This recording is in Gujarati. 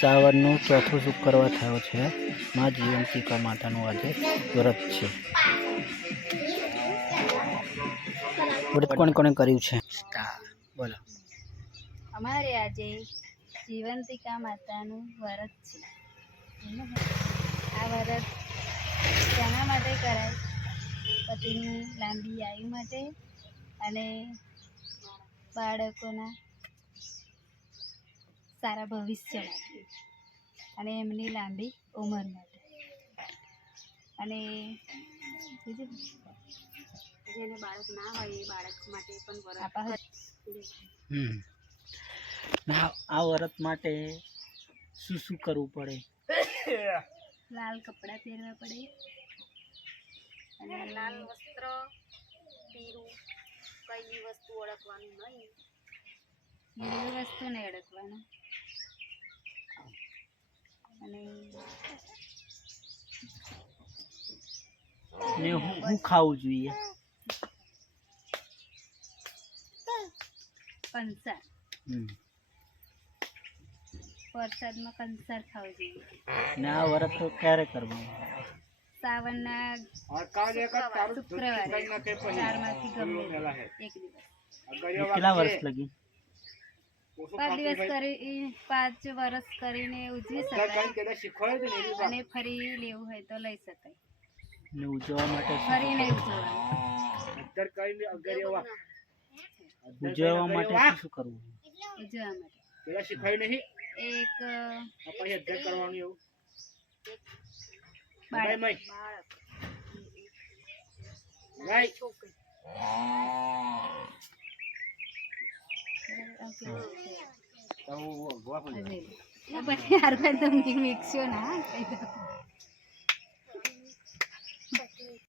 સાવનનું ચોથું શુક્રવાર થયો છે. માં જીવંતિકા માતાનું આજે વ્રત છે. વ્રત કોણે કોણે કર્યું છે? બોલો. અમારે આજે જીવંતિકા માતાનું વ્રત છે. આ વ્રત તેના માટે કરાય પતિની લાંબી આયુ માટે અને બાળકોના સારા ભવિષ્ય માટે અને એમની લાંબી ઉંમર માટે અને જેને બાળક ના હોય એ બાળક માટે પણ વ્રત. આ વ્રત માટે શું શું કરવું પડે? લાલ કપડાં પહેરવા પડે અને લાલ વસ્ત્ર, પીરું, કઈ બી વસ્તુ ઓળખવાનું નહીં, લીલી વસ્તુ નહીં અડકવાનું અને હું ખાવું જોઈએ? કંસાર, વરસાદમાં કંસાર ખાવું જોઈએ. ને આ વ્રત ક્યારે કરવાનું? સાવનના શુક્રવારે 4 માંથી ગમે એક દિવસ. કેટલા વર્ષ લગી? 5 વર્ષ કરીને ઉજવી શકાય અને ફરી લેવું હોય તો લઈ શકાય. ને ઉજવવા માટે ફરી નહીં ઉજવવાનું. ઉજવવા માટે શું કરવું? ઉજવવા માટે એક પછી 4 મિક્સ્યો ના